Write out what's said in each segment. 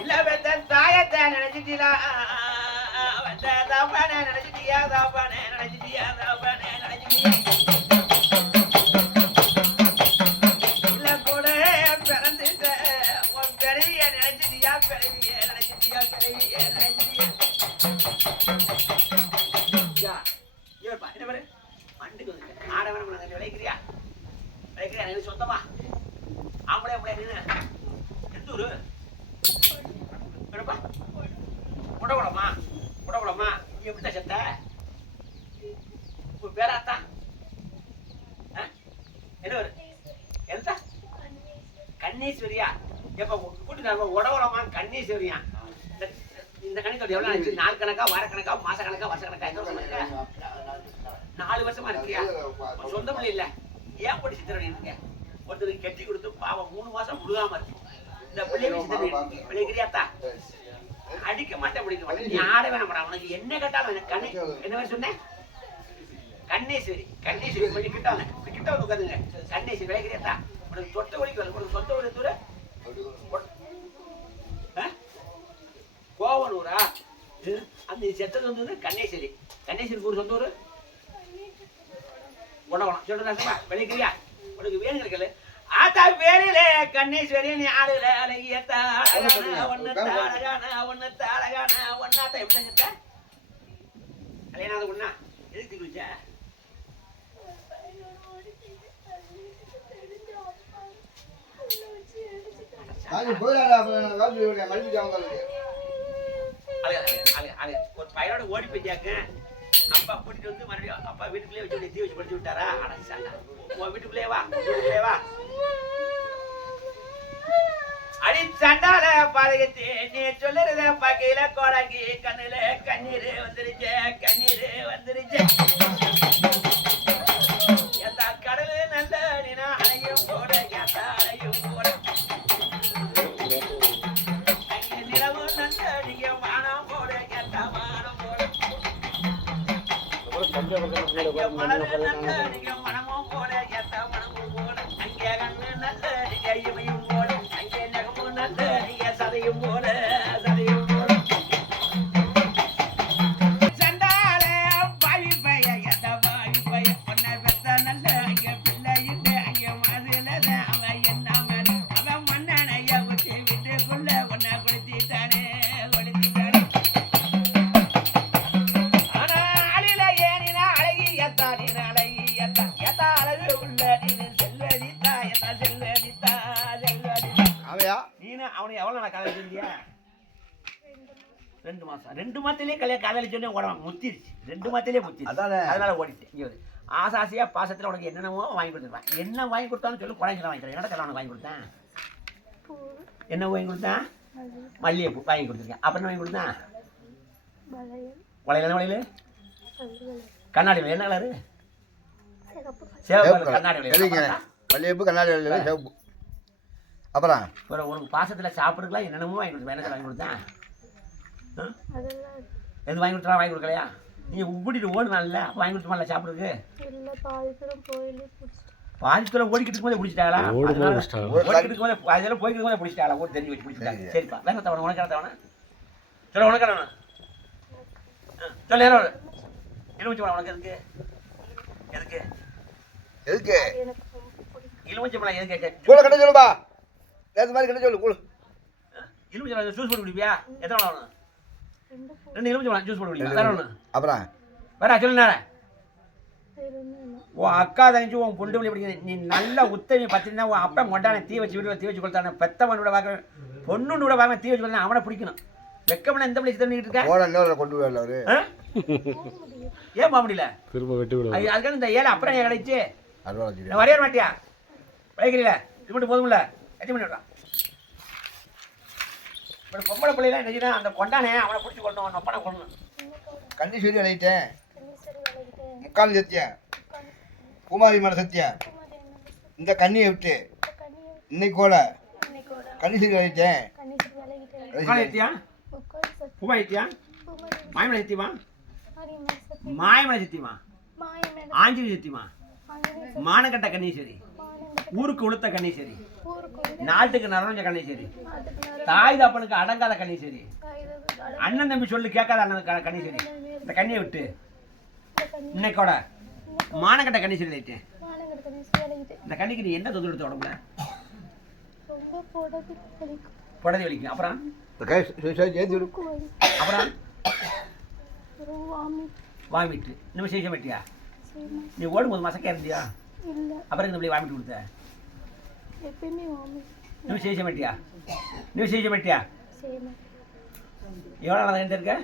இல்ல பெத்த தாயத்தை நினைச்சிட்டீங்களா நினைச்சிட்டியா தாப்பானே நினைச்சிட்டியா தாப்பானே நினைச்சிட்டியா இல்ல கூட பிறந்துட்ட உன் பெரிய நினைச்சிட்டியா பிறவிய நினைச்சிட்டியா பிறவிய நினைச்சிட்டியா என்ன பாரு மண்டுக்கு ஆடவன விளைக்கிறியா விளைக்கிறியா எனக்கு சொந்தமா ஆம்பளை ஆம்பளை நின்று எந்த ஊரு உடகுடமா உடகுடமா எப்படி செத்த உன் பேராத்தா என்ன ஒரு எந்த கண்ணீஸ்வரியா எப்ப கூட்டு உடகுடமா கண்ணீஸ்வரியா இந்த கணக்கு எவ்வளவு நினைச்சு நாள் கணக்கா வாரக்கணக்கா மாச கணக்கா வருஷ கணக்கா எந்த வருஷம் 4 வருஷமா இருக்கியா சொந்த பிள்ளை இல்ல ஏன் போட்டு சித்திரம் இருக்க ஒருத்தருக்கு கெட்டி கொடுத்து பாவம் 3 மாசம் முழுகாம இருக்கு இந்த பிள்ளை பிள்ளைகிறியாத்தா அடிக்க மாட்டேன் பிடிக்க மாட்டேன் நீ ஆட வேணாம் உனக்கு என்ன கேட்டாலும் எனக்கு கண்ணு என்ன மாதிரி சொன்னேன் கண்ணேஸ்வரி கண்ணேஸ்வரி கொஞ்சம் கிட்ட வந்து உட்காந்துங்க கண்ணேஸ்வரி விளைக்கிறியாத்தா உனக்கு சொட்ட ஒழிக்கு வரல உனக்கு சொந்த ஒளி தூர கோவனூரா அந்த செத்தது வந்து கண்ணேஸ்வரி கண்ணேஸ்வரி ஊர் சொந்த ஊர் உடவனம் சொல்றா விளைக்கிறியா உனக்கு வேணும் கிடைக்கல ஆத்தா பேரிலே கண்ணேஸ்வரி நீ ஆடுல அழகியத்தா ஒன்னு தாழகான ஒன்னாத்தா எப்படி செத்த கல்யாணம் ஒண்ணா எதுக்கு குடிச்ச ஒரு பையனோட ஓடி போயிட்டாங்க அப்பா கூட்டிட்டு வந்து மறுபடியும் அப்பா வீட்டுக்குள்ளே வச்சு தீ வச்சு படிச்சு விட்டாரா உன் வீட்டுக்குள்ளே வா அடி சண்டால பாதகத்தி நீ சொல்லுறத பகையில கோடாக்கி கண்ணுல கண்ணீர் வந்துருச்சு எந்த கடலு நல்ல நீனா அணையும் போட எந்த அணையும் போட அங்கே நிலவு நல்ல நீங்க வானம் போட எந்த வானம் போட மனமும் போல எத்த மனமும் போல அங்கே கண்ணு நல்ல நீங்க இமையும் போல அங்கே நகமும் நல்ல நீங்க சதையும் போல சண்டால பாவி பைய எத்த பாவி பைய பொண்ணை பெத்த நல்ல அங்கே பிள்ளை இல்லை அங்கே மதுல அவன் என்ன மேல அவன் மண்ணனைய குத்தி வீட்டுக்குள்ள ஒன்ன கொடுத்திட்டானே அவனை எவ்வளவு நான் காதல் சொல்லியா 2 மாசம் 2 மாதத்திலே காதலி சொல்லி ஓடுவாங்க முத்திருச்சு 2 மாதத்திலே முத்திருச்சு அதனால ஓடிட்டேன் ஆசாசியா பாசத்துல உனக்கு என்னென்னமோ வாங்கி கொடுத்துருவேன் என்ன வாங்கி கொடுத்தாலும் சொல்லி குழந்தைங்க வாங்கி தரேன் என்னடா உனக்கு வாங்கி கொடுத்தேன் என்ன வாங்கி கொடுத்தேன் மல்லிகைப்பூ வாங்கி கொடுத்துருக்கேன் அப்புறம் என்ன வாங்கி கொடுத்தேன் வளையல் என்ன வளையல் கண்ணாடி வளையல் என்ன கலரு சிவப்பு கண்ணாடி வளையல் மல்லிகைப்பூ கண்ணாடி வளையல் சிவப்பு அப்புறம் உனக்கு பாசத்தில் சாப்பிடுக்கலாம் என்னென்னமோ வாங்கி கொடுத்தேன் என்ன வாங்கி கொடுத்தேன் எது வாங்கி கொடுத்தா வாங்கி கொடுக்கலையா நீங்கள் கூட்டிகிட்டு ஓடுனால அப்போ வாங்கி கொடுத்துமால சாப்பிடுறதுக்கு பாதி தூரம் ஓடிக்கிட்டு போதே பிடிச்சிட்டாங்களா ஓடிக்கிட்டு போதே அதெல்லாம் போய்க்கிட்டு போதே பிடிச்சிட்டாங்களா ஓடி தெரிஞ்சு வச்சு பிடிச்சிட்டாங்க சரிப்பா வேற தவணை உனக்கு தவணை சொல்ல உனக்கு தவணை சொல்ல யாரும் எலுமிச்சை உனக்கு எதுக்கு எலுமிச்சை பழம் எதுக்கு கட்ட சொல்லுப்பா நேற்று மாதிரி கட்ட சொல்லு எலுமிச்சை பழம் ஜூஸ் போட்டு குடிப்பியா எத்தனை வேணும் 2 எலுமிச்சை பழம் ஜூஸ் போட்டு குடிப்பியா வேற ஒன்று அப்புறம் வேற சொல்லுனார உன் அக்கா தங்கச்சி உன் பொண்டு பிள்ளை படிக்க நீ நல்ல உத்தவி பத்தினா உன் அப்பா கொண்டான தீ வச்சு கொடுத்தானே பெத்தவனோட பார்க்க பொண்ணோட பார்க்க தீ வச்சு கொடுத்தா அவனை பிடிக்கணும் வெக்கம்னா எந்த பிள்ளை பண்ணிட்டு இருக்கா கொண்டு வரல அவரு ஏன் போக முடியல அதுக்காக இந்த ஏழை அப்புறம் ஏன் கிடைச்சு வரைய மாட்டியா வைக்கிறீல இது மட்டும் போதும்ல எத்தனை மணி விடலாம் இப்போ பொம்பளை பிள்ளைலாம் நினைச்சுன்னா அந்த கொண்டானே அவனை பிடிச்சி கொள்ளணும் ஒப்பனை கொள்ளணும் கண்ணீஸ்வரி அழைத்தேன் முக்கால் சத்தியம் பூமாரி மேல சத்தியம் இந்த கண்ணியை விட்டு இன்னைக்கு கூட கண்ணீஸ்வரி அழைத்தேன் பூமாயித்தியா மாயமலை சத்தியமா மாயமலை சத்தியமா ஆஞ்சலி சத்தியமா மானங்கட்ட கண்ணீஸ்வரி, ஊருக்கு உளுத்த கண்ணீஸ்வரி, நாட்டுக்கு நரஞ்ச கண்ணீஸ்வரி, தாய் தாப்பனுக்கு அடங்காத கண்ணீஸ்வரி, அண்ணன் தம்பி சொல்லு கேட்காத அண்ணன் கண்ணீஸ்வரி. இந்த கண்ணியை விட்டு இன்னைக்கோட மானங்கட்ட கண்ணீஸ்வரி லைட்டு. இந்த கண்ணிக்கு நீ என்ன தொந்தரவு எடுத்த உடம்புல? புடதி வலிக்கும். அப்புறம் அப்புறம் வாமிட்டு. இன்னும் செய்ய மாட்டியா? நீ ஓடும்போது மசக்கா இருந்தியா? அப்புறம் இந்த பிள்ளை வாமிட்டு கொடுத்த? நீ செய்ய மாட்டியா? நீ செய்ய மாட்டியா? எவ்வளோ நாள் இருக்க?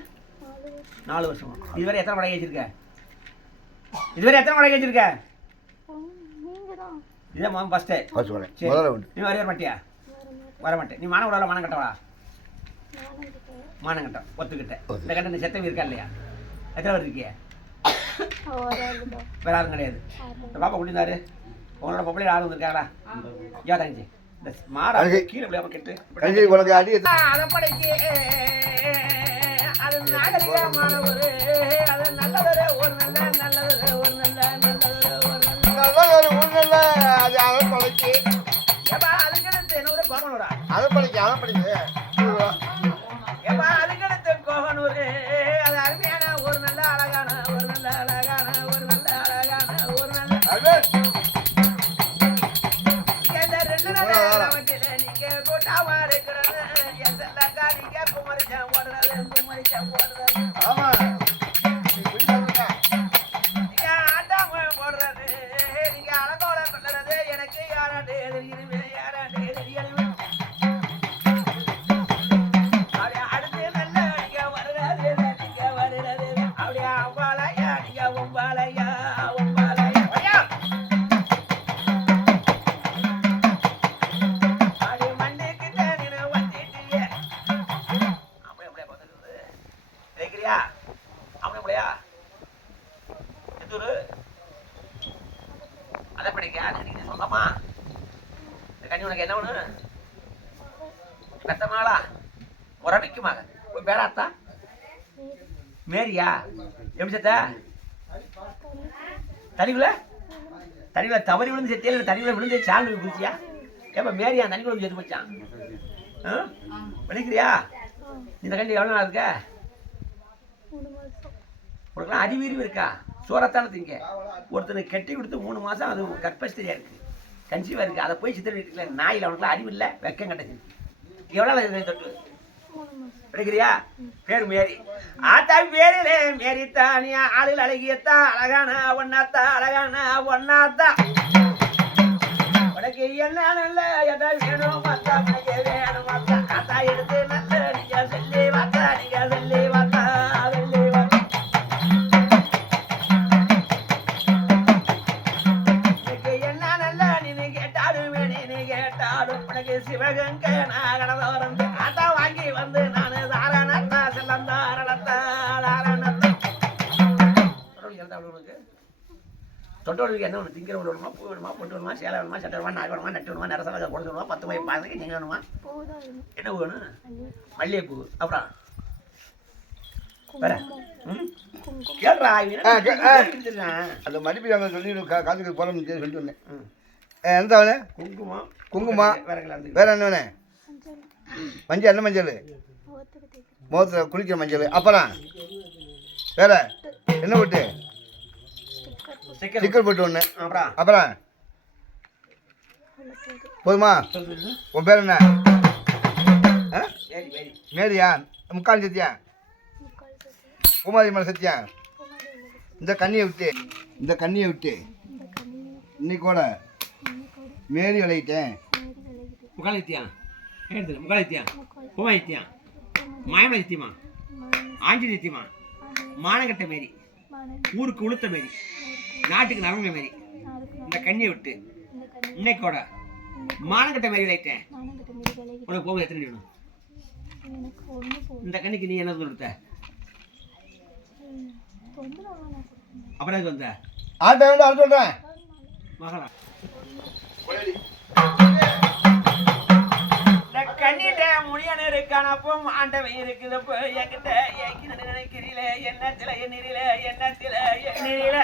4 வருஷமா. இதுவரை எத்தனை மடை வச்சிருக்க? இதுவரை எத்தனை மடை வச்சிருக்க? இதான் ஃபஸ்ட்டு. நீ வர மாட்டியா? வர மாட்டேன். நீ மானம் விடாத மானம் கட்டவா? மானம் கட்டம் ஒத்துக்கிட்ட. இந்த கட்ட நீ செத்தவங்க இருக்கா இல்லையா? எத்தனை பேர் இருக்கிய? வேற யாரும் கிடையாது. இந்த பாப்பா குடிந்தாரு. உங்களோட பொம்பளை யாரும் இருக்காங்களா? யா தங்கச்சி இந்த மாற கீழே விளையாம கெட்டு அதை படைக்கு அது நாகரிகமான ஒரு அது நல்லவரு ஒரு நல்ல நல்லவரு ஒரு நல்ல நல்லவரு ஒரு நல்ல அது அதை படைக்கு ஏப்பா அதுக்கடுத்து என்ன ஒரு கோகனூரா? அதை படிக்க ஏப்பா அதுக்கடுத்து கோகனூரு அது அருமையான ஒரு நல்ல அழகான ஒரு நல்ல அழகான ஒரு நல்ல அழகான ஒரு நல்ல இந்த 2 நாள் நீங்க கூட்டாம இருக்கிறது எந்தக்கா நீங்க குமரிச்சா ஓடுறது குமரிச்சா ஓடுறது நீங்க ஆட்டாம போடுறது நீங்க அழகோட சொல்றது எனக்கு யாராண்டு எதிர்கிறது யாராண்டு எதிர்கிறது அப்படியே அடுத்து நல்ல நீங்க வருறது நீங்க வருறது அப்படியே அவ்வாலையா நீங்க ஒம்பாலையா ஒம்பாலையா அப்படியே மண்ணுக்கு தண்ணி வந்துட்டீங்க அப்படியே அப்படியே பார்த்துட்டு கேட்குறியா? அப்படியே அப்படியா எத்தூரு அதை படிக்க நீங்க சொந்தமா? இந்த கண்ணி உனக்கு என்ன ஒண்ணு பெத்தமாளா உறவிக்குமாக உன் பேராத்தா மேரியா? எப்படி செத்த? தனிவுல தவறி விழுந்து செத்தியா இல்லை தனிவுல விழுந்து சால் குதிச்சியா? ஏப்பா மேரியா தனிக்குள்ள செத்து போச்சான்? படிக்கிறியா? இந்த கண்டி எவ்வளோ நாள் இருக்க? உனக்குலாம் அறிவீறிவு இருக்கா? சோறத்தானே திங்க. ஒருத்தனை கட்டி கொடுத்து 3 மாதம் அது கற்பஸ்திரியா இருக்கு, கன்சீவாக இருக்கு. அதை போய் சித்திர வீட்டுல நாயில் அவனுக்குலாம் அறிவு இல்லை, வெக்கம் கட்டச்சு. எவ்வளோ தொட்டு படிக்கிறியா? பேர் மேரி. ஆத்தா பேரிலே மேரி தானியா ஆளுகள் அழகியத்தா அழகான ஒன்னாத்தா அழகான ஒன்னாத்தா உனக்கு என்ன நல்ல எதா வேணும் மாத்தா உனக்கு வேணும் மாத்தா ஆத்தா எடுத்து நல்ல நீங்க சொல்லி வாத்தா நீங்க சொல்லி வாத்தா சொல்லி வாத்தா உனக்கு என்ன நல்ல நீ கேட்டாலும் நீ கேட்டாலும் உனக்கு சிவகங்க நாகனத வந்து ஆத்தா வாங்கி வந்து நானு தாரணத்தா செல்லம் தாரணத்தா தாரணத்தா உனக்கு தொட்டோடுக்கு என்ன ஒன்று திங்கிற வேணுமா, பூ வேணுமா, பொட்டு வேணுமா, சேலை வேணுமா, சட்டை வேணுமா, நாய் வேணுமா, நட்டு வேணுமா, நரசலகை கொண்டு வேணுமா, 10 மணி பாதைக்கு நீங்கள் வேணுமா? என்ன வேணும்? மல்லிகைப்பூ. அப்புறம் வேற கேட்றா அந்த மடிப்பு அங்கே சொல்லி காத்துக்கு போகிறோம்னு சொல்லிட்டு வந்தேன். எந்த வேணே? குங்குமம் வேற என்ன வேணே? மஞ்சள். என்ன மஞ்சள்? முகத்தில் குளிக்கிற மஞ்சள். அப்புறம் வேற என்ன போட்டு? ஸ்டிக்கர் போட்டு ஒன்று. அப்புறம் போதுமா? உன் பேர் என்ன? மேரியா? முக்கால் சத்தியா? பூமாரி மேலே சத்தியா? இந்த கண்ணியை விட்டு இன்னைக்கோட மேரி விளையிட்டேன். முக்காலத்தியா முக்காலத்தியா பூமாயத்தியா மாயமலத்தியமா ஆஞ்சலியத்தியமா மானகட்ட மாரி ஊருக்கு உளுத்த மாரி நாட்டுக்கு நரங்க மாரி இந்த கண்ணியை விட்டு இன்னைக்கோட மானகட்ட மாரி விளையிட்டேன். உனக்கு போக எத்தனை வேணும்? இந்த கண்ணிக்கு நீ என்ன கொடுத்த? அப்புறம் எதுக்கு வந்த? ஆட்ட வேண்டாம் அது சொல்கிறேன் மகளா கண்ணிட்ட முடியனு இருக்கானப்பும் ஆண்டவன் இருக்குதப்போ என்கிட்ட ஏக்கின்னு நினைக்கிறீல எண்ணத்தில எண்ணிரில எண்ணத்தில எண்ணிரில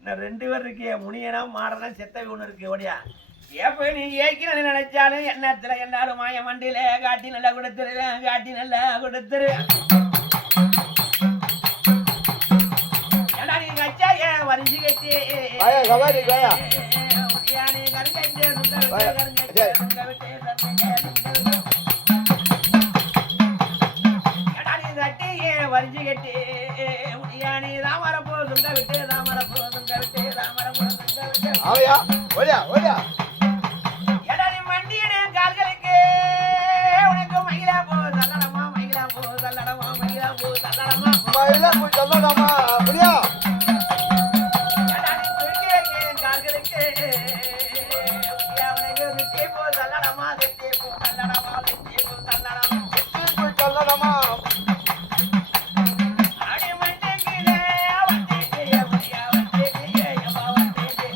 இன்னும் 2 பேர் இருக்கு. முனியனா மாடனா செத்தவி ஒண்ணு இருக்கு. ஓடியா எப்ப நீ ஏக்கின நினைச்சாலும் எண்ணத்துல எல்லாரும் மாய மண்டியில காட்டி நல்லா கொடுத்துருவேன், காட்டி நல்லா கொடுத்துருவேன். ஏடா நீ கச்சா ஏன் வரிஞ்சு கட்டி நீ கருங்கட்டே வரிஞ்சு கட்டி நீ ராமரப்போ சுண்ட விட்டு ராமரப்போ சுண்ட விட்டு ராமரப்போ சுண்ட விட்டு எடனி மண்டியனே கால்களுக்கு உனக்கு மயிலா போ தள்ளடமா மயிலா போ தள்ளடமா மயிலா போ தள்ளடமா எடனி துருக்கி வைக்க கால்களுக்கு உனக்கு விட்டி போ தள்ளடமா விட்டி போ தள்ளடமா விட்டி போ தள்ளடமா அடி மண்டிக்கிலே வண்டிக்கு எப்படியா வண்டிக்கு எம்மா வண்டிக்கு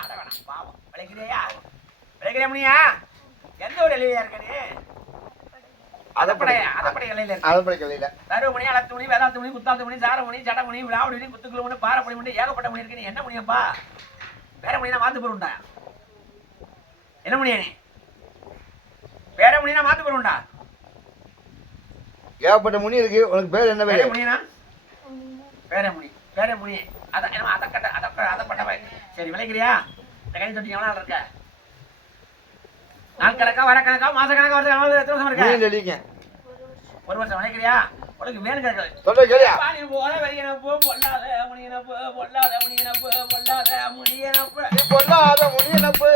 ஆடவனா பாவம் விளைக்கிறியா விளைக்கிறியா முனியா எந்த ஒரு இலையா இருக்க நீ அதப்படை இலையில இருக்கு தருமணி அளத்துணி வேதாத்துணி குத்தாத்துமணி சாரமணி சடமணி விழாவணி குத்துக்குழுமணி பாரப்பணி மணி ஏகப்பட்ட மணி இருக்கு. நீ என்ன மணியப்பா வேற மணினா மாத்து போருண்டா? என்ன மணியா நீ வேற மணினா மாத்து போருண்டா? ஏகப்பட்ட முனி இருக்கு. உனக்கு பேர் என்ன வேற பேரு? மணினா வேற முனி அத என்ன அதப்பட்டவை. சரி விளைக்கிறியா? இந்த கை தொட்டி எவ்வளவு நாள் இருக்க? நாள் கணக்கா வர கணக்கா மாச கணக்கா வருது எத்தனை வருஷம் இருக்க? 1 வருஷம் விளைக்கிறியா? உனக்கு மேலும் கிடக்கு பாணி போல வெளியினப்பு பொல்லாத முனியினப்பு பொல்லாத முனியினப்பு பொல்லாத முனியினப்பு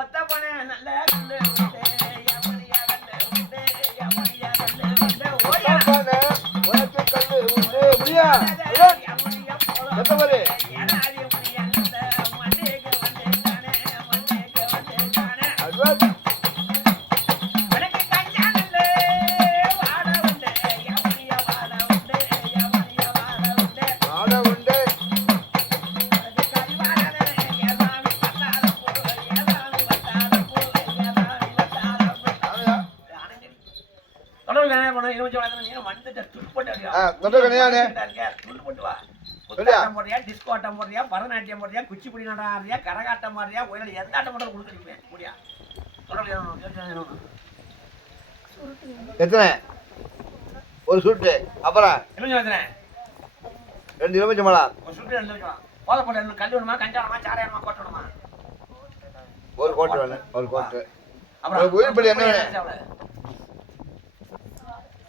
ஒத்த பண நல்ல கல்லு உண்டு யமனியா கல்லு உண்டு யமனியா கல்லு உண்டு ஓடியா யமனியா போல ஏனாடி முனியா அந்த மண்டேக்கு வந்தேனே எனக்கு கஞ்சானல்ல வாட உண்டு யமனியா வாட உண்டு யமனியா வாட உண்டு எனக்கு கரிவாடனே ஏதாமி வட்டாத போ ஏதாமி வட்டாத போ ஏதாமி வட்டாத போ தொடர்ந்து என்ன பண்ணணும்? 20 வயதுல நீ வந்துட்ட துடுப்பட்டு துடுப்பட்டு வா. குத்தாட்டம் போடுறியா, டிஸ்கோ ஆட்டம் போடுறியா, பரதநாட்டியம் போடுறியா, குச்சிப்புடி நாட்டம் ஆடுறியா, கரகாட்டம் மாறியா, உயிரில் எந்த ஆட்டம் போட்டாலும் கொடுத்துருப்பேன். முடியா எத்தனை? ஒரு சுட்டு. அப்புறம் 2 எலுமிச்சம்பழம். ஒரு சுட்டு 2 லட்சம். போதை போட்டு கல் வேணுமா, கஞ்சா வேணுமா, சாராயமா, கோட்டை வேணுமா? ஒரு கோட்டு வேணும். ஒரு கோட்டு. அப்புறம் உயிர்படி என்ன வேணும்?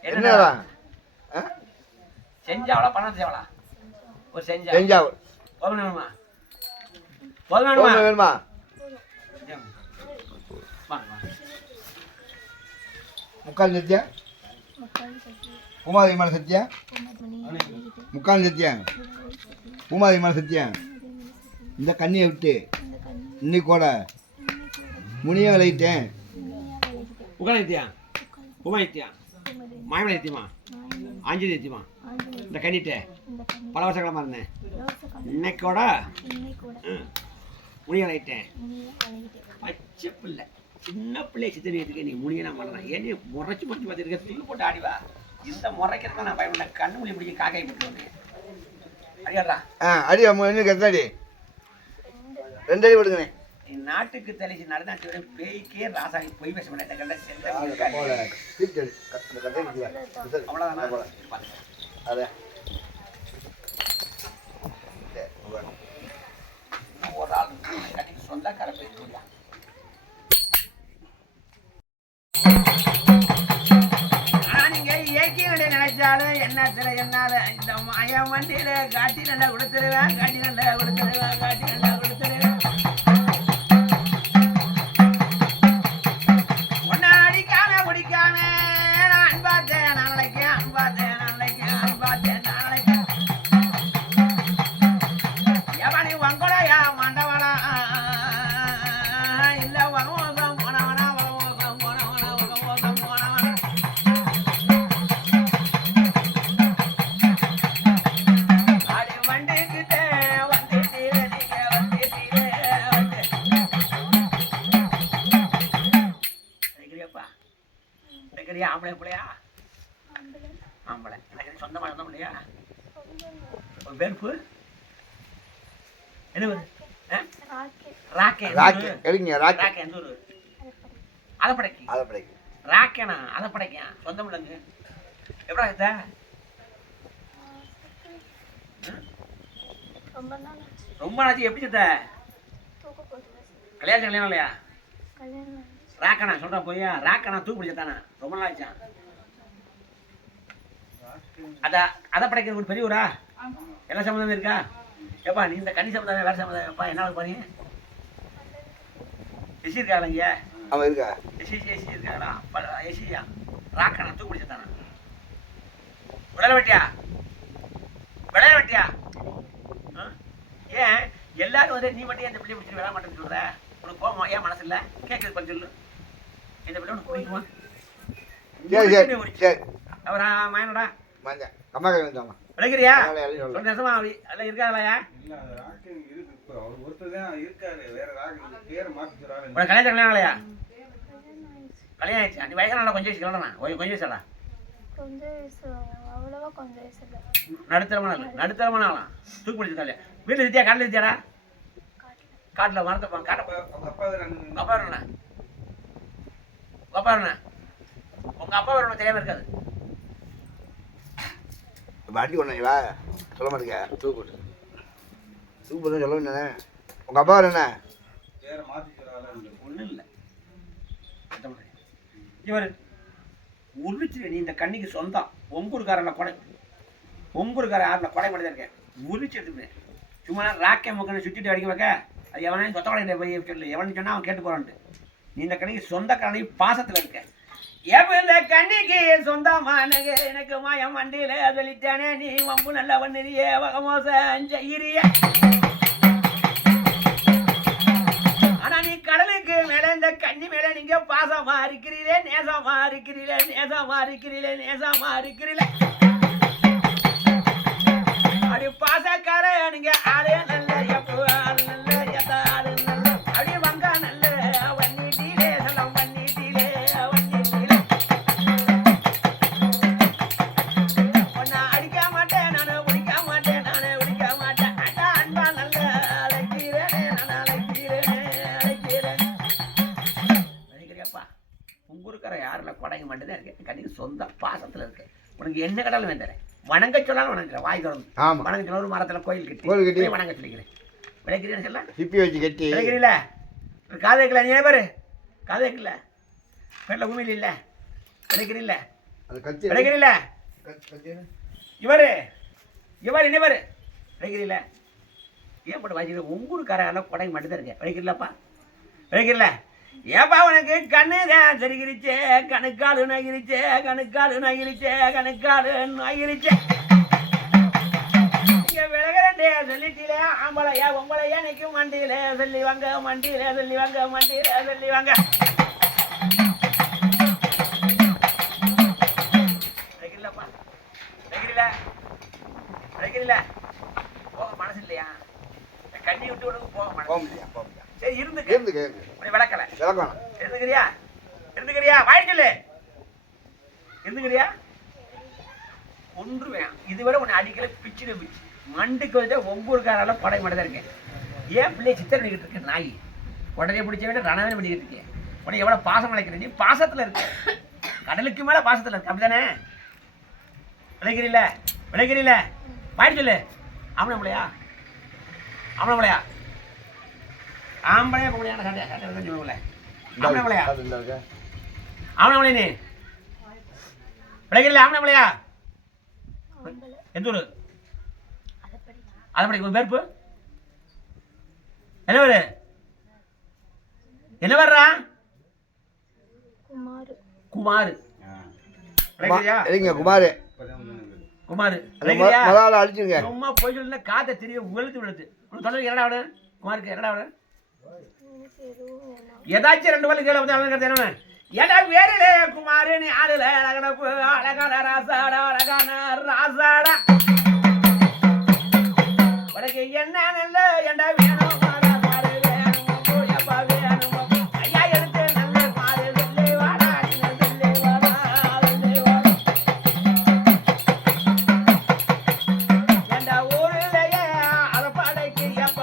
என்ன செஞ்சாவளா பணம் சேவலா? ஒரு செஞ்சாவல். போதும் வேணுமா? வேணுமா? முக்கால் சத்தியா பூமாதி மன சத்தியா முக்கால் சத்தியா பூமாதி மன சத்தியா இந்த கண்ணியை விட்டு இன்னைக்கூட முனிய விளையிட்டேன். உகாலத்தியா உமாயத்தியா மாயமலைத்தியமா ஆஞ்சலியத்தியமா இந்த கண்ணிட்டு பல வருஷங்களமாக இருந்தேன். இன்னைக்கூட முனிய விளையிட்டேன். பச்சை பிள்ளை சின்ன பிள்ளை சித்தனையத்துக்கு நீ முனியெல்லாம் பண்ணலாம். ஏன்னு முறைச்சி பார்த்துருக்க துள்ளு போட்டு ஆடிவா. இந்த முறைக்கிறதுக்கு நான் பயப்படல. கண்ணு மொழி பிடிக்க காக்காய் போட்டு வந்தேன். அடியாடுறா அடி இன்னும் எத்தனை அடி? 2 அடி விடுங்கண்ணே. நீ நாட்டுக்கு தெளிச்சு நடந்தாச்சு பேய்க்கே ராசாவி பொய் பேச மாட்டேன். அவ்வளோதானா? ஒரு ஆள் கட்டிக்கு சொந்தக்கார போய் சொல்லலாம். நீங்க இயக்கிய நினைச்சாலும் என்னத்துல என்னால இந்த மாய வண்டியில காட்டி நல்லா கொடுத்துருவேன், காட்டி நல்லா கொடுத்துருவேன், காட்டி நல்லா கொடுத்துருவேன். ஒன்ன அடிக்காம பிடிக்காம நான் பார்த்தேன் நாளைக்கு அன்பாத்தேன் நாளைக்கு அன்பாத்தேன் நாளைக்கு எவனி வங்கொடையா மண்டவனா இல்ல வகமோசம் போனவனா வகமோசம் போனவனா வகமோசம் போனவனா அடி வண்டிக்கிட்டே வந்துட்டீரே நீங்க வந்துட்டீரே வந்து கிடைக்கிறியா? ஆம்பளை பிள்ளையா? ஆம்பளை எனக்கு சொந்தமாக இருந்தோம் இல்லையா? ஒரு வெறுப்பு என்ன ஊரு? ராக்கே. ராக்கே எடுங்க ராக்கே ராக்கே எந்த ஊரு? அதப்படைக்கு. அதப்படைக்கு ராக்கேனா அதப்படைக்கா சொந்தம் இல்லைங்க. எப்படா இருந்த? ரொம்ப நாச்சு. எப்படி செத்த? கல்யாணம் இல்லையா? ராக்கனா சொல்றா போய்யா. ராக்கனா தூக்கு பிடிச்சதானா? ரொம்ப நாளாச்சான். அதப்படைக்கு ஒரு பெரிய ஊரா? எல்லா சம்மந்தமே இருக்கா? ஏப்பா நீ இந்த கன்னி சமுதாயம் வேற சமுதாயம் எப்பா என்ன போறீங்க? எசி இருக்காங்களா இங்க? அவன் இருக்கா? எசி இருக்காங்களா? எசியா ராக்கனா தூக்கு பிடிச்சதானா? விளையாட வெட்டியா? ஏன் எல்லாரும் வந்து நீ மட்டும் இந்த பிள்ளை பிடிச்சி விளையாட மாட்டேன்னு சொல்ற? உனக்கு கோபமா? ஏன் மனசு இல்லை? கேட்குறது கொஞ்சம் சொல்லு. இந்த பிள்ளை உனக்கு பிடிக்குமா? சரி அவரா மயனடா மஞ்ச அம்மா கை வந்தாமா விளைக்கிறியா? ஒரு நேசமா எல்லாம் இருக்காங்களாயா? உனக்கு கல்யாணம் ஆகலையா? கல்யாணம் ஆயிடுச்சா? நீ வயசான கொஞ்சம் வயசு கலடா? கொஞ்சம் வயசுடா? நடுத்தரமான ஆகலாம். தூக்கு பிடிச்சதா இல்லையா? வீட்டில் இருத்தியா? காட்டில் இருத்தியாடா? காட்டில் மரத்தை அப்பா வரண்ணா உங்க அப்பா வரணும் தெரியாம இருக்காது. அடி கொண்டீங்களா? சொல்ல மாட்டேங்க. தூக்கு தான் சொல்ல வேண்டியனே. உங்கள் அப்பா என்ன? ஒன்றும் இல்லை. இவர் உரிச்சு நீ இந்த கண்ணிக்கு சொந்தம். ஒங்கூருக்காரன கொடை ஆறில் கொடை மட்டும் தான் இருக்கேன். உரிச்சு எடுத்துக்கிறேன். சும்மா ராக்கே முக்கனை சுற்றிட்டு அடிக்க வைக்க அது எவனையும் சொத்த கொடை போய் சொல்லு. எவனு சொன்னால் அவன் கேட்டு போகிறான்ட்டு. நீ இந்த கண்ணிக்கு சொந்த கண்ணி பாசத்தில் இருக்க. இந்த கண்ணிக்கு சொந்தமானங்க எனக்கு மாயம் வண்டியில சொல்லித்தானே. நீ வம்பு நல்ல வண்ணிய வகமோச அஞ்சகிரிய. ஆனா நீ கடலுக்கு மேல இந்த கண்ணி மேல நீங்க பாசமா இருக்கிறீரே, நேசமா இருக்கிறீரே. அப்படி பாசக்கார நீங்க ஆளே நல்ல எப்போ ஆளு நல்ல எத்த ஆளு நல்ல அப்படி வங்க நல்ல வண்ணிட்டீரே செல்லம் வண்ணிட்டீரே. அடிக்க மாட்டேன் நானு உடிக்க மாட்டேன் அட்டா அன்பா நல்ல அழைக்கிறேனே நான் அழைக்கிறேன்ப்பா. உங்கூருக்கார யாருல கொடைங்க மட்டும்தான் இருக்கு. கண்டிப்பா சொந்த பாசத்துல இருக்கு. உனக்கு என்ன கடலும் வேண்டாம். வணங்க சொல்லாலும் வணங்குறேன். வாய் திறந்து வணங்க சொல்ல. ஒரு மரத்துல கோயில் கட்டி வணங்க சொல்லிக்கிறேன். விளைக்கிறேன்னு சொல்ல சிப்பி வச்சு கட்டி விளைக்கிறீங்கள? காது வைக்கல நீ பேரு காது வைக்கல பேர்ல உண்மையில் இல்லை. விளைக்கிறீல்ல? விளைக்கிறீல்ல? இவரு இன்னவர் விளைக்கிறீல்ல? ஏன் போட்டு வாய்ச்சிக்கிற? உங்கூருக்கார கொடை மட்டும்தான் இருக்கேன். விளைக்கிறீங்களப்பா? விளைக்கிறீல்ல? ஏப்பா உனக்கு கண்ணு தான் சரிகிரிச்சே, கணுக்காடு நகிரிச்சே. விலகிறண்டே சொல்லிட்டீலே ஆம்பளையா பொம்பளையா நிற்கும் மண்டியில சொல்லி வாங்க. விளைக்கிறீல்ல? போக மனசு இல்லையா? கண்ணி விட்டு விடுங்க. போக மனசு சரி இருந்து விளக்கல இருந்துக்கிறியா? வாய் சொல்லு. இருந்துக்கிறியா? ஒன்றுவேன். இதுவரை உன்னை அடிக்கல பிச்சு மண்டுக்கு வந்து ஒவ்வொருக்காரால படை மட்டும் தான் இருக்கேன். ஏன் பிள்ளைய சித்திரம் பண்ணிக்கிட்டு இருக்கேன்? நாய் உடனே பிடிச்ச வேண்டிய ரணவே பண்ணிக்கிட்டு இருக்கேன். உடனே எவ்வளோ பாசம் அழைக்கிறேன். நீ பாசத்தில் இருக்க. கடலுக்கு மேலே பாசத்தில் இருக்கு. அப்படிதானே? விளைக்கிறீல்ல? வாய் சொல்லு. ஆம்பளையா ஆம்பளையா பொம்பளையான சட்டை சொல்லுங்களே. ஆம்பளையா நீ விளைக்கிறீல்ல? ஆம்பளையா எந்த ஊரு? அதை படிக்க பேர்ப்பு என்ன வர்றா? குமார். அடிச்சுங்க. சும்மா போய் சொல்ல காத்த தெரியும் வெளுத்து சொல்ல. என்னடா அவனு குமாருக்கு? என்னடா அவனு? ஏதாச்சும் 2 வள்ளி கேள்வி என்ன? ஏடா வேறே குமாரு நீ ஆளுல அழகான ராசாடா உனக்கு என்ன நல்ல ஏண்டா வேணும்? ஐயா எடுத்து நல்ல பாரு சொல்லி வாடா ஏண்டா ஊருலையே அதை படைக்கு எப்ப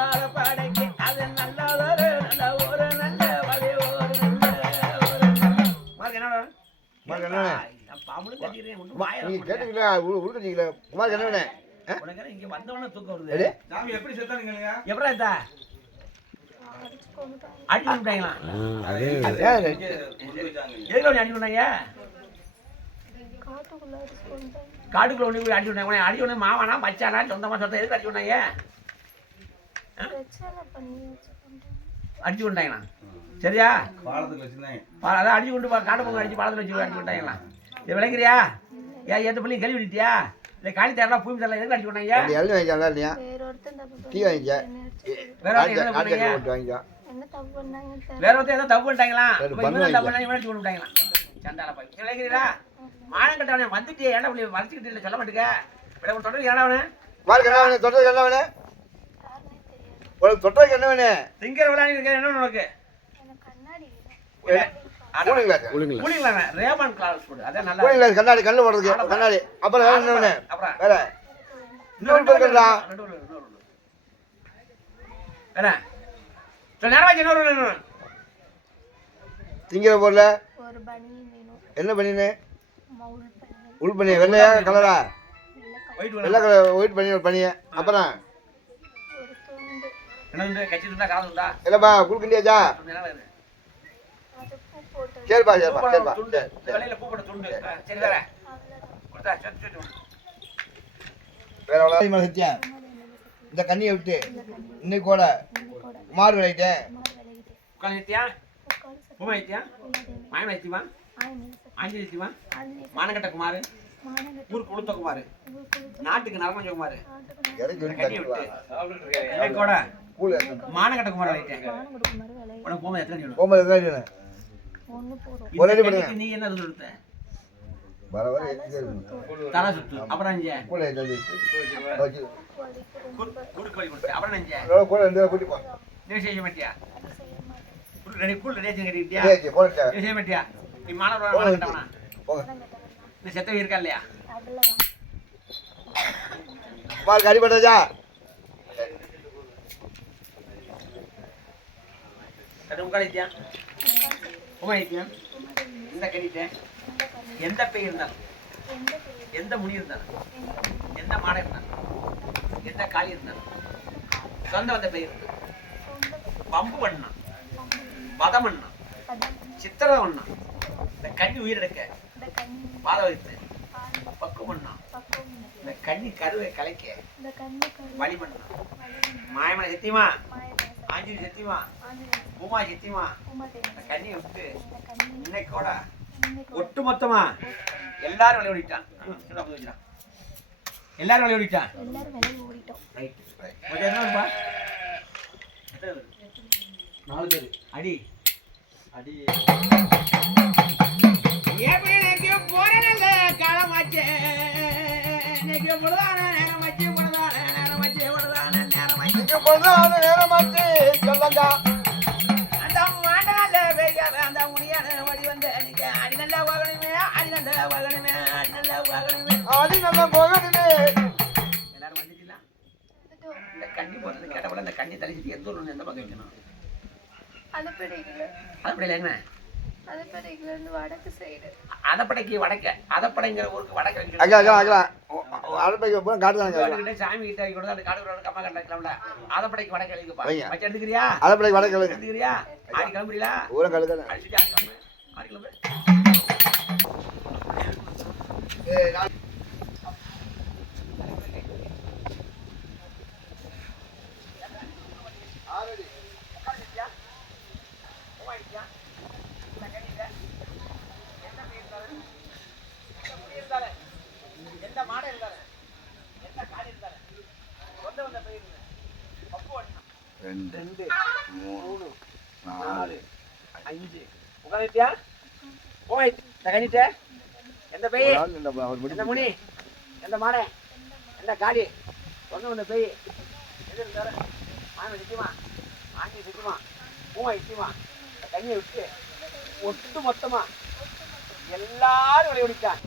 வச்சிருக்கேன் ஒன்றும் வாயை நீங்கள் கேட்டுக்கல உடுக்கீங்களா குமார் என்ன வேணே உனக்கு இங்கே வந்தவொடனே தூக்கம் வருது சாமி எப்படி செத்தானுங்க எப்படா இருந்தா அடி விட்டாங்களா எதுக்கு அடி விட்டாங்க காட்டுக்குள்ள ஒண்ணு போய் அடி விட்டாங்க அடி ஒண்ணு மாவானா மச்சானா சொந்தமா சொந்த எதுக்கு அடி விட்டாங்க அடிச்சு விட்டாங்களா சரியா பாலத்துக்கு வச்சிருந்தாங்க அதான் அடிச்சு கொண்டு காட்டு பொங்கல் அடிச்சு பாலத்தில் வச்சு அடிச்சு விட்டாங்களா இது விளங்குறியா ஏன் ஏற்ற பள்ளி கழுவி விட்டியா இல்லை காலி தேரலாம் பூமி தரலாம் எதுக்கு அடிச்சு விட்டாங்க எழுதி வாங்கிக்கலாம் இல்லையா டீ வாங்கிக்க வேற வாங்கிக்கோ வேற ஒருத்தர் ஏதோ தப்பு பண்ணிட்டாங்களா தப்பு பண்ணி அடிச்சு கொண்டு விட்டாங்களா சண்டால போய் விளங்குறீங்களா மானம் கட்டவனே வந்துட்டு ஏன்டா பண்ணி வரைச்சிக்கிட்டு இல்லை சொல்ல மாட்டேங்க விட தொடர்ந்து ஏடா அவனே குமாருக்கு என்ன வேணே தொட்டதுக்கு என்ன வேணே உனக்கு தொட்டதுக்கு என்ன வேணே திங்கிற விளையாடி இருக்க என்ன உனக்கு ரேமான் கிளாஸ் போடு அதான் நல்லா கூலிங் கண்ணாடி கண்ணு போடுறதுக்கு கண்ணாடி அப்புறம் வேற என்ன வேணே அப்புறம் வேற இன்னொரு பேர் இருக்கா என்ன சொல்ல நேரம் வச்சு இன்னொரு திங்கிற பொருள் என்ன பண்ணினே உள் பண்ணி வெள்ளையா கலரா வெள்ளை கலர் ஒயிட் பண்ணி ஒரு பண்ணிய அப்புறம் என்ன கட்சி இருந்தா காசு உண்டா இல்லைப்பா குளிக்கிண்டியாச்சா சரிப்பா சரிப்பா சரிப்பா துண்டு வெள்ளையில பூ போட்ட துண்டு சரி வேற கொடுத்தா சரி வேற எவ்வளோ சத்தியா இந்த கண்ணியை விட்டு இன்னைக்கு கூட குமார் விளையிட்டேன் உட்காந்து நிறுத்தியா பூமா நிறுத்தியா மாயம் நிறுத்திமா ஆஞ்சி நிறுத்திமா மானக்கட்ட குமார் ஊருக்கு உளுத்த குமார் நாட்டுக்கு நரமஞ்ச குமார் கட்டி விட்டு இன்னைக்கு கூட மானக்கட்ட குமார் விளையிட்டேன் உனக்கு போகும்போது எத்தனை சொல்லணும் போகும்போது எத்தனை ஒரே அடி பண்ணுங்க நீ என்ன கொடுத்த வர வர தலை சுத்து அப்புறம் அஞ்சு கூட குறுக்கு வழி கொடுத்த அப்புறம் அஞ்சு கூட ரெண்டு கூட்டி போ நீ செய்ய மாட்டியா ரெடி கூல் ரெடி கட்டிக்கிட்டியா சரி போடுங்க நீ செய்ய மாட்டியா நீ மாணவரோட கட்டவனா போங்க நீ செத்தவ இருக்கா இல்லையா குமாருக்கு அடிபட்டதா கட்டு முக்காலித்தியா உமாயித்தியா இந்த கட்டிட்டேன் எந்த பெய் இருந்தாலும் எந்த முனி இருந்தாலும் எந்த மாடை இருந்தாலும் எந்த காளி இருந்தாலும் சொந்த வந்த பெய் இருந்தாலும் பம்பு பண்ணா வதம் பண்ணா சித்திரம் பண்ணா இந்த கண்ணி உயிரெடுக்க பாத வைத்து பக்குவம் பண்ணா இந்த கண்ணி கருவை கலைக்க வழி பண்ணா மாயமனை சத்தியமா ஆஞ்சலி சத்தியமா பூமா சத்தியமா இந்த கண்ணியை விட்டு இன்னைக்கோட ஒட்டு மொத்தமா எல்லாரும் விளையாடிட்டான் எல்லாரும் விளையாடிட்டான் ரைட் மொத்தம் என்ன இருப்பா 4 பேர் அடி அடி ஏபினக்கு போறனல்ல காலமாச்சே இன்னைக்கு பொழுதான நேரமாச்சு பொழுதான நேரமாச்சு பொழுதான நேரமாச்சு பொழுதான நேரமாச்சு சொல்லுங்க அந்த மாண்டனால வேகாத அந்த முனியான ஓடி வந்து நீங்க அடி நல்லா வாகனமே அடி நல்லா வாகனமே அடி நல்லா வாகனமே அடி நல்லா போகணுமே எல்லாரும் வந்துட்டீங்களா இந்த கண்ணி போறது கேட்டப்பல இந்த கண்ணி தலிச்சிட்டு எந்த ஊர்ல எந்த பக்கம் வைக்கணும் அதப்படையில் என்ன அதப்படைக்கு வடக்க அதப்படைங்கிற ஊருக்கு வடக்க சாமி கிட்ட கூட அந்த காடு கம்மா கட்டலாம்ல அதப்படைக்கு வடக்க எழுதிப்பா வச்சு எடுத்துக்கிறியா அதப்படைக்கு வடக்கு எடுத்துக்கிறியா ஆடி கிளம்புறீங்களா ஊரம் கழுத அடிச்சுட்டு ஆடி கிளம்பு ஆடி கிளம்பு ரெண்டு 3 4 5 உட்காந்துட்டியா போய் தகனிட்ட எந்த பெய் எந்த முனி எந்த மாடை எந்த காடி சொன்ன வந்த பெய் எது இருந்தாரு ஆமை சித்திமா ஆஞ்சி சித்திமா பூமா சித்திமா கண்ணியை விட்டு ஒட்டு மொத்தமா எல்லாரும் விளையாடிட்டான்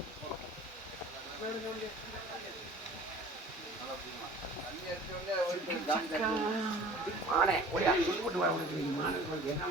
மானே ஓடியா சுட்டு போட்டு வர மானே என்ன